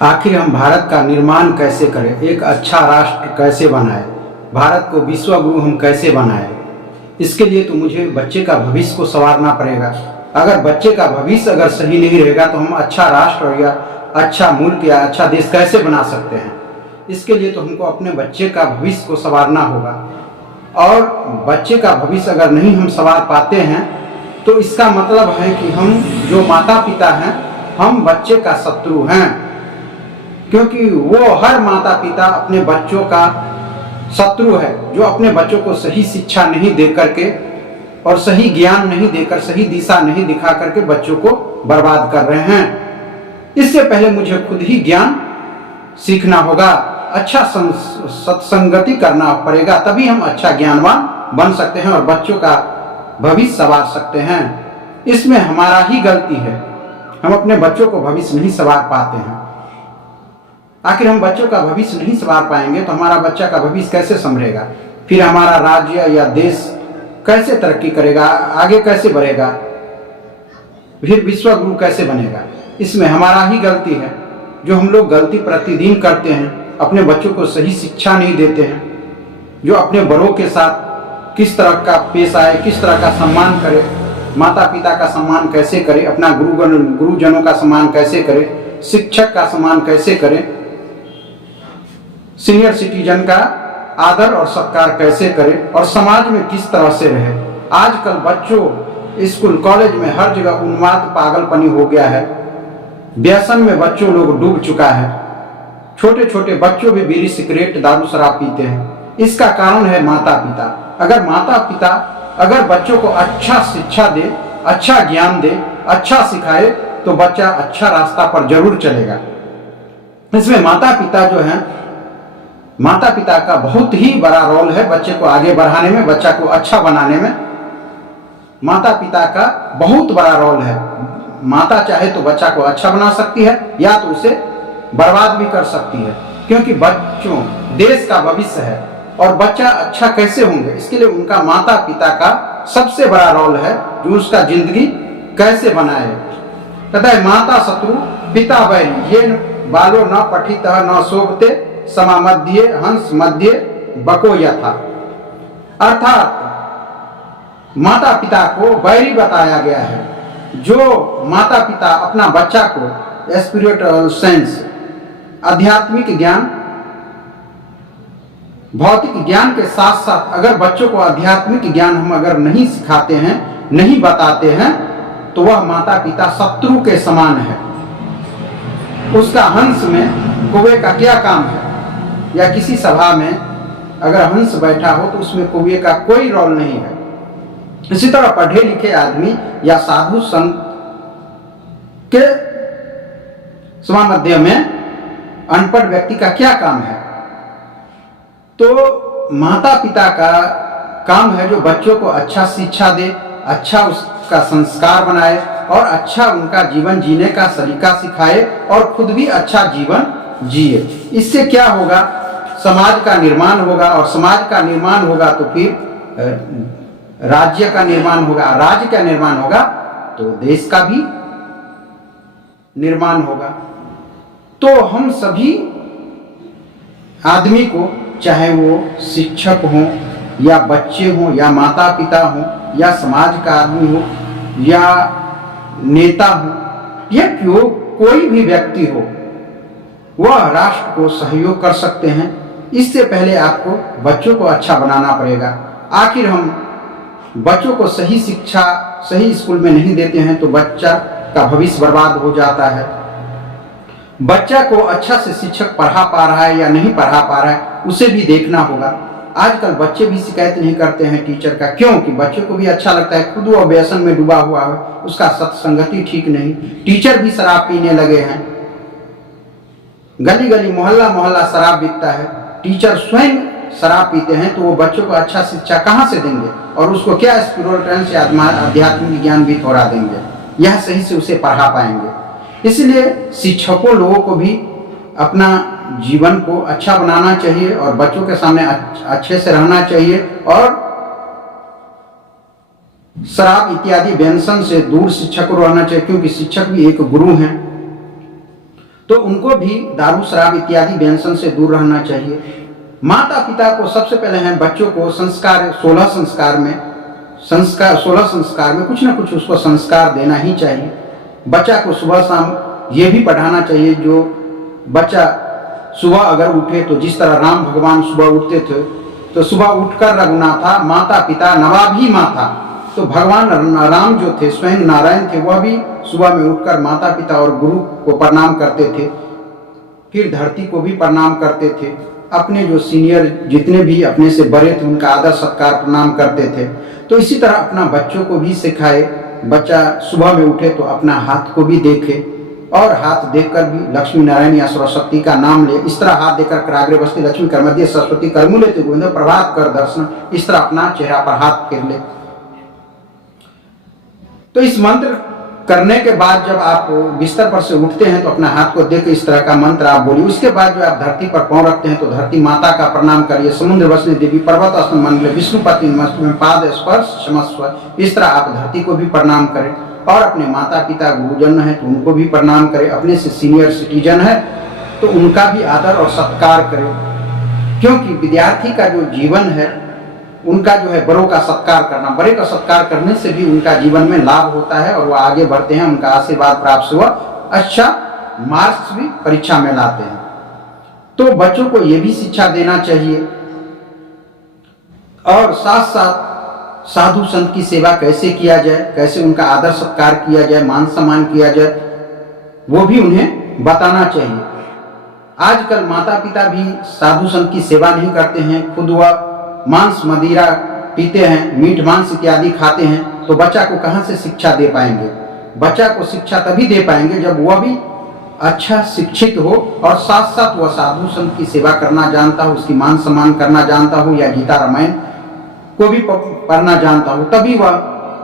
आखिर हम भारत का निर्माण कैसे करें, एक अच्छा राष्ट्र कैसे बनाएं, भारत को विश्व गुरु हम कैसे बनाएं। इसके लिए तो मुझे बच्चे का भविष्य को संवारना पड़ेगा। अगर बच्चे का भविष्य अगर सही नहीं रहेगा तो हम अच्छा राष्ट्र या अच्छा मुल्क या अच्छा देश कैसे बना सकते हैं। इसके लिए तो हमको अपने बच्चे का भविष्य को संवारना होगा। और बच्चे का भविष्य अगर नहीं हम संवार पाते हैं तो इसका मतलब है कि हम जो माता पिता हैं हम बच्चे का शत्रु हैं, क्योंकि वो हर माता पिता अपने बच्चों का शत्रु है जो अपने बच्चों को सही शिक्षा नहीं दे करके और सही ज्ञान नहीं देकर, सही दिशा नहीं दिखा करके बच्चों को बर्बाद कर रहे हैं। इससे पहले मुझे खुद ही ज्ञान सीखना होगा, अच्छा सत्संगति करना पड़ेगा, तभी हम अच्छा ज्ञानवान बन सकते हैं और बच्चों का भविष्य संवार सकते हैं। इसमें हमारा ही गलती है, हम अपने बच्चों को भविष्य नहीं संवार पाते हैं। आखिर हम बच्चों का भविष्य नहीं संवार पाएंगे तो हमारा बच्चा का भविष्य कैसे संभलेगा, फिर हमारा राज्य या देश कैसे तरक्की करेगा, आगे कैसे बढ़ेगा, फिर विश्व गुरु कैसे बनेगा। इसमें हमारा ही गलती है। जो हम लोग गलती प्रतिदिन करते हैं, अपने बच्चों को सही शिक्षा नहीं देते हैं, जो अपने बड़ों के साथ किस तरह का पेश आए, किस तरह का सम्मान करे, माता पिता का सम्मान कैसे करे, अपना गुरुजनों का सम्मान कैसे करे, शिक्षक का सम्मान कैसे करें, सीनियर सिटीजन का आदर और सत्कार कैसे करें और समाज में किस तरह से रहे। आजकल बच्चों स्कूल कॉलेज में हर जगह उन्माद पागलपनी हो गया है, व्यसन में बच्चों लोग डूब चुका है। छोटे छोटे बच्चों भी बीड़ी सिगरेट दारू शराब पीते हैं। इसका कारण है माता पिता। अगर माता पिता अगर बच्चों को अच्छा शिक्षा दे, अच्छा ज्ञान दे, अच्छा सिखाए तो बच्चा अच्छा रास्ता पर जरूर चलेगा। इसमें माता पिता जो है, माता पिता का बहुत ही बड़ा रोल है बच्चे को आगे बढ़ाने में, बच्चा को अच्छा बनाने में। माता पिता का बहुत बड़ा रोल है। माता चाहे तो बच्चा को अच्छा बना सकती है या तो उसे बर्बाद भी कर सकती है, क्योंकि बच्चों देश का भविष्य है और बच्चा अच्छा कैसे होंगे इसके लिए उनका माता पिता का सबसे बड़ा रोल है, जो उसका जिंदगी कैसे बनाए। कहता है माता शत्रु पिता बैरी, ये बालो न पठित न शोभते समा मध्य हंस मध्य बको यथा। अर्थात माता पिता को बैरी बताया गया है। जो माता पिता अपना बच्चा को स्पिरिचुअल सेंस, आध्यात्मिक ज्ञान, भौतिक ज्ञान के साथ साथ अगर बच्चों को आध्यात्मिक ज्ञान हम अगर नहीं सिखाते हैं, नहीं बताते हैं, तो वह माता पिता शत्रु के समान है। उसका हंस में कौवे का क्या काम है, या किसी सभा में अगर हंस बैठा हो तो उसमें कौवे का कोई रोल नहीं है। इसी तरह पढ़े लिखे आदमी या साधु संत के समामध्य में अनपढ़ व्यक्ति का क्या काम है। तो माता पिता का काम है जो बच्चों को अच्छा शिक्षा दे, अच्छा उसका संस्कार बनाए और अच्छा उनका जीवन जीने का सलीका सिखाए और खुद भी अच्छा जीवन जिए। इससे क्या होगा, समाज का निर्माण होगा और समाज का निर्माण होगा तो फिर राज्य का निर्माण होगा, राज्य का निर्माण होगा तो देश का भी निर्माण होगा। तो हम सभी आदमी को, चाहे वो शिक्षक हो या बच्चे हो या माता पिता हो या समाज का आदमी हो या नेता हो या क्यों कोई भी व्यक्ति हो, वह राष्ट्र को सहयोग कर सकते हैं। इससे पहले आपको बच्चों को अच्छा बनाना पड़ेगा। आखिर हम बच्चों को सही शिक्षा सही स्कूल में नहीं देते हैं तो बच्चा का भविष्य बर्बाद हो जाता है। बच्चा को अच्छा से शिक्षक पढ़ा पा रहा है या नहीं पढ़ा पा रहा है उसे भी देखना होगा। आजकल बच्चे भी शिकायत नहीं करते हैं टीचर का, क्योंकि बच्चे को भी अच्छा लगता है, खुद वो व्यसन में डूबा हुआ है, उसका सत्संगति ठीक नहीं। टीचर भी शराब पीने लगे हैं, गली गली मोहल्ला मोहल्ला शराब बिकता है। टीचर स्वयं शराब पीते हैं तो वो बच्चों को अच्छा शिक्षा कहाँ से देंगे और उसको क्या स्पिरिचुअल या आध्यात्मिक ज्ञान भी थोड़ा देंगे, यह सही से उसे पढ़ा पाएंगे। इसलिए शिक्षकों लोगों को भी अपना जीवन को अच्छा बनाना चाहिए और बच्चों के सामने अच्छे से रहना चाहिए और शराब इत्यादि व्यसन से दूर शिक्षक को रहना चाहिए, क्योंकि शिक्षक भी एक गुरु हैं। तो उनको भी दारू शराब इत्यादि व्यसन से दूर रहना चाहिए। माता पिता को सबसे पहले है बच्चों को संस्कार 16 संस्कार में कुछ ना कुछ उसको संस्कार देना ही चाहिए। बच्चा को सुबह शाम ये भी पढ़ाना चाहिए, जो बच्चा सुबह अगर उठे तो जिस तरह राम भगवान सुबह उठते थे तो सुबह उठकर रघुनाथा माता पिता नवाब ही माँ था, तो भगवान राम जो थे स्वयं नारायण थे, वह भी सुबह में उठकर माता पिता और गुरु को प्रणाम करते थे, फिर धरती को भी प्रणाम करते थे, अपने जो सीनियर जितने भी अपने से बड़े थे उनका आदर सत्कार प्रणाम करते थे। तो इसी तरह अपना बच्चों को भी सिखाए, बच्चा सुबह में उठे तो अपना हाथ को भी देखे और हाथ देखकर भी लक्ष्मी नारायण या सरस्वती का नाम ले। इस तरह हाथ देकर कराग्रे बस्ती लक्ष्मी कर मध्य सरस्वती करमूले ते गोविंद प्रभात कर दर्शन, इस तरह अपना चेहरा पर हाथ फेर ले। तो इस मंत्र करने के बाद जब आप बिस्तर पर से उठते हैं तो अपना हाथ को देकर इस तरह का मंत्र आप बोलिए। उसके बाद जो आप धरती पर पांव रखते हैं तो धरती माता का प्रणाम करिए। समुद्र वसनी देवी पर्वत आसन मंडले विष्णुपति नमस्ते में पाद स्पर्श क्षमस्व, इस तरह आप धरती को भी प्रणाम करें। और अपने माता पिता गुरुजन है तो उनको भी प्रणाम करें, अपने से सीनियर सिटीजन है तो उनका भी आदर और सत्कार करें, क्योंकि विद्यार्थी का जो जीवन है उनका जो है बड़ों का सत्कार करना, बड़े का सत्कार करने से भी उनका जीवन में लाभ होता है और वह आगे बढ़ते हैं, उनका आशीर्वाद प्राप्त हुआ, अच्छा मार्क्स भी परीक्षा में लाते हैं। तो बच्चों को यह भी शिक्षा देना चाहिए और साथ साथ साधु संत की सेवा कैसे किया जाए, कैसे उनका आदर सत्कार किया जाए, मान सम्मान किया जाए, वो भी उन्हें बताना चाहिए। आजकल माता पिता भी साधु संत की सेवा नहीं करते हैं, खुद वह मांस मदिरा पीते हैं, मीट मांस इत्यादि खाते हैं, तो बच्चा को कहां से शिक्षा दे पाएंगे। बच्चा को शिक्षा तभी दे पाएंगे जब वह भी अच्छा शिक्षित हो और साथ साथ वह साधु संत की सेवा करना जानता हो, उसकी मान सम्मान करना जानता हो, या गीता रामायण को भी पढ़ना जानता हो, तभी वह।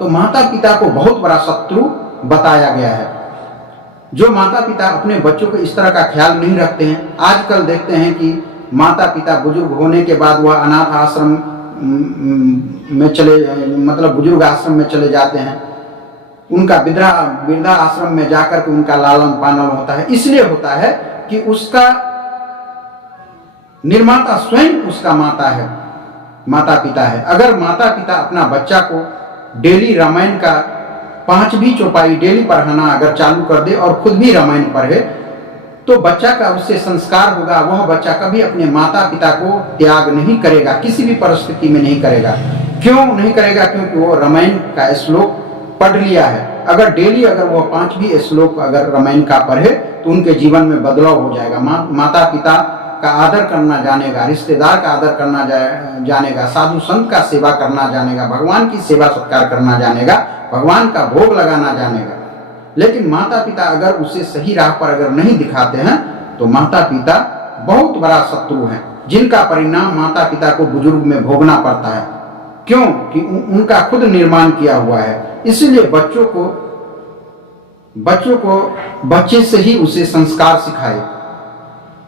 तो माता पिता को बहुत बड़ा शत्रु बताया गया है। जो माता पिता अपने बच्चों को इस तरह का ख्याल नहीं रखते हैं, आजकल देखते हैं कि माता पिता बुजुर्ग होने के बाद वह अनाथ आश्रम में मतलब बुजुर्ग आश्रम में चले जाते हैं, उनका वृद्धा आश्रम में जाकर के उनका लालन पालन होता है। इसलिए होता है कि उसका निर्माता स्वयं उसका माता पिता है। अगर माता पिता अपना बच्चा को डेली रामायण का 5वीं चौपाई डेली पढ़ाना अगर चालू कर दे और खुद भी रामायण पढ़े, तो बच्चा का उससे संस्कार होगा, वह बच्चा कभी अपने माता पिता को त्याग नहीं करेगा, किसी भी परिस्थिति में नहीं करेगा। क्यों नहीं करेगा? क्योंकि वो रामायण का श्लोक पढ़ लिया है। अगर डेली अगर वह 5वीं श्लोक अगर रामायण का पढ़े तो उनके जीवन में बदलाव हो जाएगा। माता पिता का आदर करना जानेगा, रिश्तेदार का आदर करना जानेगा, साधु संत का सेवा करना जानेगा, भगवान की सेवा सत्कार करना जानेगा, भगवान का भोग लगाना जानेगा। लेकिन माता पिता अगर उसे सही राह पर अगर नहीं दिखाते हैं तो माता पिता बहुत बड़ा शत्रु हैं, जिनका परिणाम माता पिता को बुजुर्ग में भोगना पड़ता है। क्यों? कि उनका खुद निर्माण किया हुआ है। इसलिए बच्चों को बच्चे से ही उसे संस्कार सिखाए।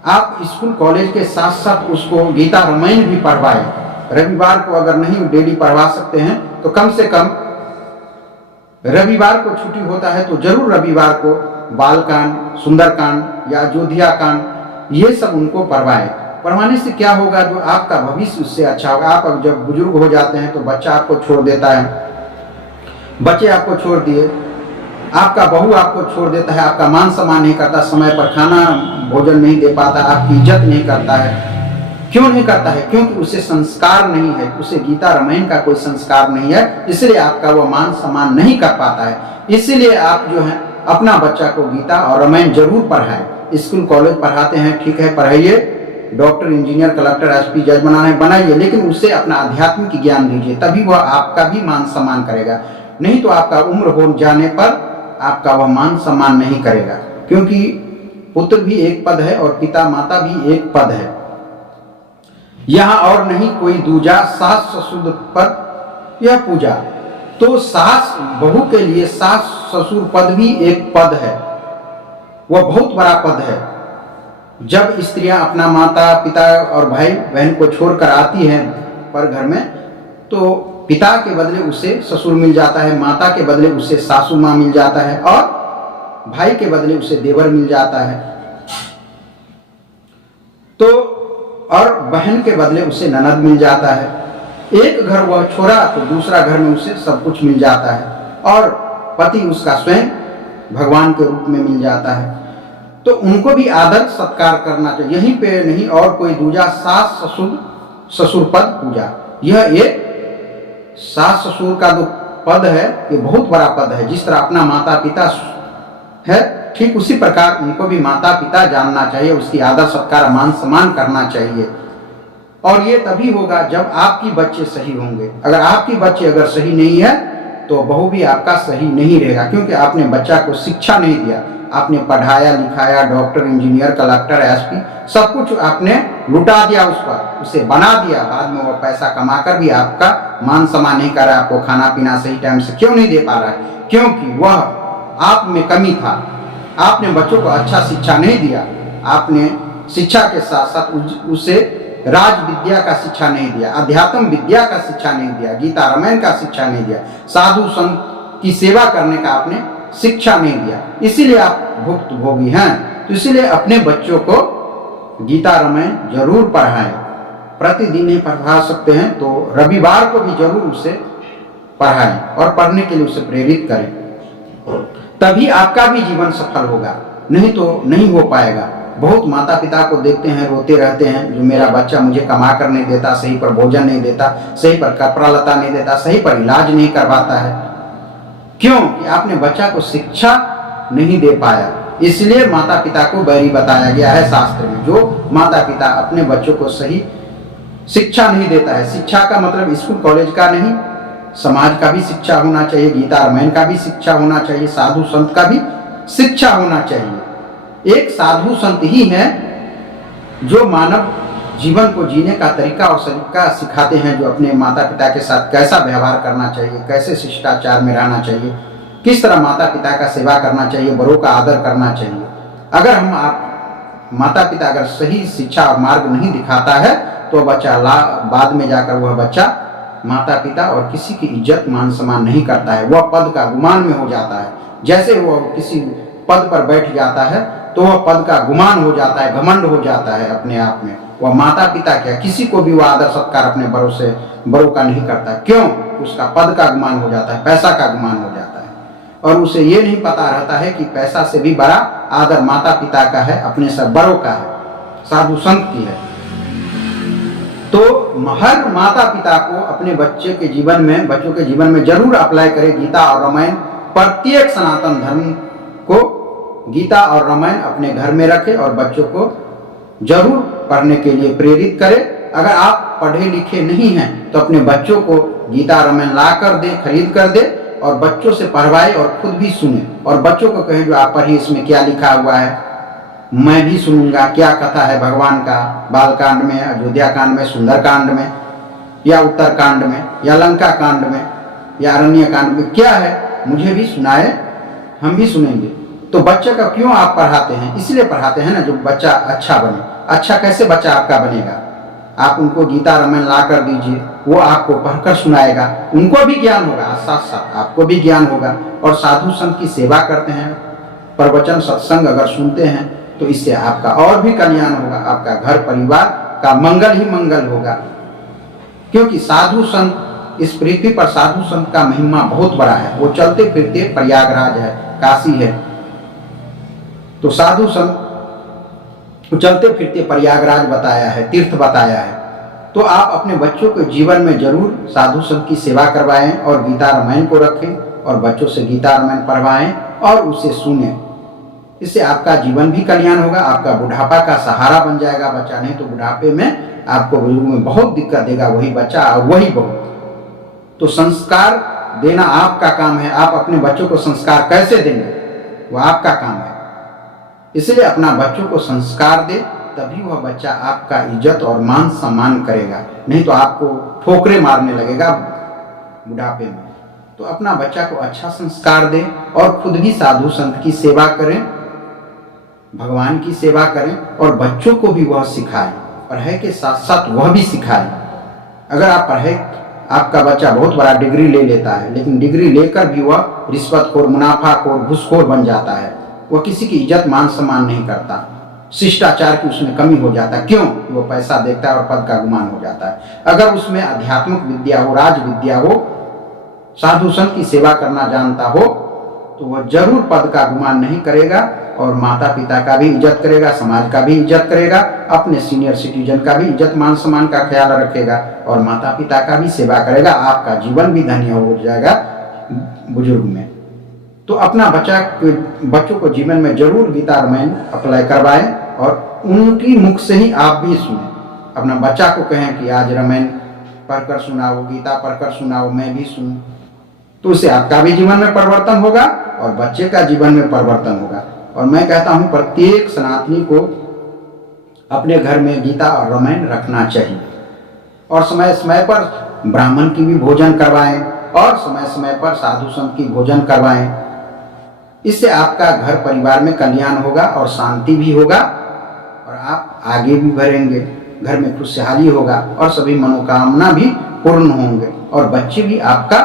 आप स्कूल कॉलेज के साथ साथ उसको गीता रामायण भी पढ़वाए। रविवार को अगर नहीं डेली पढ़वा सकते हैं तो कम से कम रविवार को छुट्टी होता है तो जरूर रविवार को बालकांड, सुंदरकांड या अयोध्या कांड ये सब उनको पढ़वाएं। पढ़वाने से क्या होगा? जो आपका भविष्य उससे अच्छा होगा। आप जब बुजुर्ग हो जाते हैं तो बच्चा आपको छोड़ देता है, बच्चे आपको छोड़ दिए, आपका बहू आपको छोड़ देता है, आपका मान सम्मान नहीं करता, समय पर खाना भोजन नहीं दे पाता, आपकी इज्जत नहीं करता है। क्यों नहीं करता है? क्योंकि उसे संस्कार नहीं है, उसे गीता रामायण का कोई संस्कार नहीं है, इसलिए आपका वो मान सम्मान नहीं कर पाता है। इसलिए आप जो है अपना बच्चा को गीता और रामायण जरूर पढ़ाएं। स्कूल कॉलेज पढ़ाते हैं, ठीक है, पढ़ाइए, डॉक्टर इंजीनियर कलेक्टर एसपी जज बनाइए, लेकिन उसे अपना आध्यात्मिक ज्ञान दीजिए, तभी वह आपका भी मान सम्मान करेगा। नहीं तो आपका उम्र हो जाने पर आपका वह मान सम्मान नहीं करेगा, क्योंकि पुत्र भी एक पद है और पिता माता भी एक पद है। यहाँ और नहीं कोई दूजा, सास ससुर पद यह पूजा। तो सास बहू के लिए सास ससुर पद भी एक पद है, वह बहुत बड़ा पद है। जब स्त्रियां अपना माता पिता और भाई बहन को छोड़कर आती हैं पर घर में, तो पिता के बदले उसे ससुर मिल जाता है, माता के बदले उसे सासू माँ मिल जाता है और भाई के बदले उसे देवर मिल जाता है। तो और बहन के बदले उसे ननद मिल जाता है। एक घर वह छोड़ा तो दूसरा घर में उसे सब कुछ मिल जाता है और पति उसका स्वयं भगवान के रूप में मिल जाता है। तो उनको भी आदर सत्कार करना चाहिए। यहीं पे नहीं और कोई दूजा सास ससुर पद पूजा। यह एक सास ससुर का जो पद है ये बहुत बड़ा पद है। जिस तरह अपना माता पिता है ठीक उसी प्रकार उनको भी माता पिता जानना चाहिए, उसकी आदर सत्कार मान सम्मान करना चाहिए। और ये तभी होगा जब आपकी बच्चे सही होंगे। अगर आपकी बच्चे अगर सही नहीं है तो बहू भी आपका सही नहीं रहेगा, क्योंकि आपने बच्चा को शिक्षा नहीं दिया। आपने पढ़ाया लिखाया, डॉक्टर इंजीनियर कलेक्टर एसपी सब कुछ आपने लुटा दिया उस पर, उसे बना दिया। बाद में वो पैसा कमाकर भी आपका मान सम्मान नहीं कर रहा, आपको खाना पीना सही टाइम से क्यों नहीं दे पा रहा है? क्योंकि वह आप में कमी था। आपने बच्चों को अच्छा शिक्षा नहीं दिया। आपने शिक्षा के साथ साथ उसे राज विद्या का शिक्षा नहीं दिया, अध्यात्म विद्या का शिक्षा नहीं दिया, गीता रामायण का शिक्षा नहीं दिया, साधु संत की सेवा करने का आपने शिक्षा नहीं दिया। इसीलिए आप भुक्तभोगी हैं। तो इसीलिए अपने बच्चों को गीता रामायण जरूर पढ़ाएं। प्रतिदिन नहीं पढ़ा सकते हैं तो रविवार को भी जरूर उसे पढ़ाएं और पढ़ने के लिए उसे प्रेरित करें। तभी आपका भी जीवन सफल होगा, नहीं तो नहीं हो पाएगा। बहुत माता पिता को देखते हैं रोते रहते हैं, जो मेरा बच्चा मुझे कमा कर नहीं देता, सही पर भोजन नहीं देता, सही पर कपड़ा लता नहीं देता, सही पर इलाज नहीं करवाता है। क्यों? कि आपने बच्चा को शिक्षा नहीं दे पाया। इसलिए माता पिता को बैरी बताया गया है शास्त्र में। जो माता पिता अपने बच्चों को सही शिक्षा नहीं देता है, शिक्षा का मतलब स्कूल कॉलेज का नहीं, समाज का भी शिक्षा होना चाहिए, गीता रामायण का भी शिक्षा होना चाहिए, साधु संत का भी शिक्षा होना चाहिए। एक साधु संत ही है जो मानव जीवन को जीने का तरीका और सलीका सिखाते हैं, जो अपने माता पिता के साथ कैसा व्यवहार करना चाहिए, कैसे शिष्टाचार में रहना चाहिए, किस तरह माता पिता का सेवा करना चाहिए, बड़ों का आदर करना चाहिए। अगर हम आप माता पिता अगर सही शिक्षा और मार्ग नहीं दिखाता है तो बच्चा बाद में जाकर वह बच्चा माता पिता और किसी की इज्जत मान सम्मान नहीं करता है, वह पद का गुमान में हो जाता है। जैसे वह किसी पद पर बैठ जाता है तो वह पद का गुमान हो जाता है, घमंड हो जाता है अपने आप में। वह माता पिता क्या किसी को भी वह आदर सत्कार अपने बड़ों का नहीं करता। क्यों? उसका पद का गुमान हो जाता है, पैसा का गुमान हो जाता है, और उसे ये नहीं पता रहता है कि पैसा से भी बड़ा आदर माता पिता का है, अपने सब बड़ों का है, साधु संत की है। तो हर माता पिता को अपने बच्चों के जीवन में जरूर अप्लाई करे गीता और रामायण। प्रत्येक सनातन धर्म को गीता और रामायण अपने घर में रखे और बच्चों को जरूर पढ़ने के लिए प्रेरित करे। अगर आप पढ़े लिखे नहीं हैं तो अपने बच्चों को गीता रामायण ला कर दे, खरीद कर दे, और बच्चों से पढ़वाए और खुद भी सुने, और बच्चों को कहें जो आप पढ़िए इसमें क्या लिखा हुआ है, मैं भी सुनूंगा, क्या कथा है भगवान का, बालकांड में, अयोध्या कांड में, सुंदर कांड में, या उत्तर कांड में, या लंका कांड में, या अरण्य कांड में क्या है, मुझे भी सुनाए, हम भी सुनेंगे। तो बच्चे का क्यों आप पढ़ाते हैं? इसलिए पढ़ाते हैं ना जो बच्चा अच्छा बने। अच्छा कैसे बच्चा आपका बनेगा? आप उनको गीता रामायण ला कर दीजिए, वो आपको पढ़कर सुनाएगा, उनको भी ज्ञान होगा, साथ साथ आपको भी ज्ञान होगा। और साधु संत की सेवा करते हैं, प्रवचन सत्संग अगर सुनते हैं तो इससे आपका और भी कल्याण होगा, आपका घर परिवार का मंगल ही मंगल होगा। क्योंकि साधु संत इस पृथ्वी पर साधु संत का महिमा बहुत बड़ा है। वो चलते फिरते प्रयागराज है, काशी है, तो साधु संत चलते फिरते प्रयागराज बताया है, तीर्थ बताया है। तो आप अपने बच्चों के जीवन में जरूर साधु संत की सेवा करवाएं और गीता रामायण को रखें और बच्चों से गीता रामायण पढ़वाएं और उसे सुने। इससे आपका जीवन भी कल्याण होगा, आपका बुढ़ापा का सहारा बन जाएगा बच्चा। नहीं तो बुढ़ापे में आपको बुजुर्ग में बहुत दिक्कत देगा वही बच्चा और वही बहू। तो संस्कार देना आपका काम है। आप अपने बच्चों को संस्कार कैसे देंगे वो आपका काम है। इसलिए अपना बच्चों को संस्कार दे, तभी वह बच्चा आपका इज्जत और मान सम्मान करेगा, नहीं तो आपको ठोकरे मारने लगेगा बुढ़ापे में। तो अपना बच्चा को अच्छा संस्कार दे और खुद भी साधु संत की सेवा करें, भगवान की सेवा करें, और बच्चों को भी वह सिखाए, पढ़ाई के साथ साथ वह भी सिखाए। अगर आप पढ़े, आपका बच्चा बहुत बड़ा डिग्री ले लेता है, लेकिन डिग्री लेकर भी वह रिश्वतखोर, मुनाफाखोर, घूसखोर बन जाता है, वह किसी की इज्जत मान सम्मान नहीं करता, शिष्टाचार की उसमें कमी हो जाता है। क्यों? वो पैसा देखता है और पद का गुमान हो जाता है। अगर उसमें आध्यात्मिक विद्या हो, राज विद्या हो, साधु संत की सेवा करना जानता हो, तो वह जरूर पद का गुमान नहीं करेगा और माता पिता का भी इज्जत करेगा, समाज का भी इज्जत करेगा, अपने सीनियर सिटीजन का भी इज्जत मान सम्मान का ख्याल रखेगा और माता पिता का भी सेवा करेगा। आपका जीवन भी धन्य हो जाएगा बुजुर्ग में। तो अपना बच्चों को जीवन में जरूर गीता रामायण अप्लाई करवाएं और उनकी मुख से ही आप भी सुने। अपना बच्चा को कहें कि आज रामायण पढ़कर सुनाओ, गीता पढ़कर सुनाओ, मैं भी सुनूं। तो उससे आपका भी जीवन में परिवर्तन होगा और बच्चे का जीवन में परिवर्तन होगा। और मैं कहता हूं प्रत्येक सनातनी को अपने घर में गीता और रामायण रखना चाहिए और समय समय पर ब्राह्मण की भी भोजन करवाएं और समय समय पर साधु संत की भोजन करवाएं। इससे आपका घर परिवार में कल्याण होगा और शांति भी होगा और आप आगे भी बढ़ेंगे, घर में खुशहाली होगा और सभी मनोकामना भी पूर्ण होंगे और बच्चे भी आपका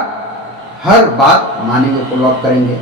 हर बात मानेंगे, फॉलो अप करेंगे।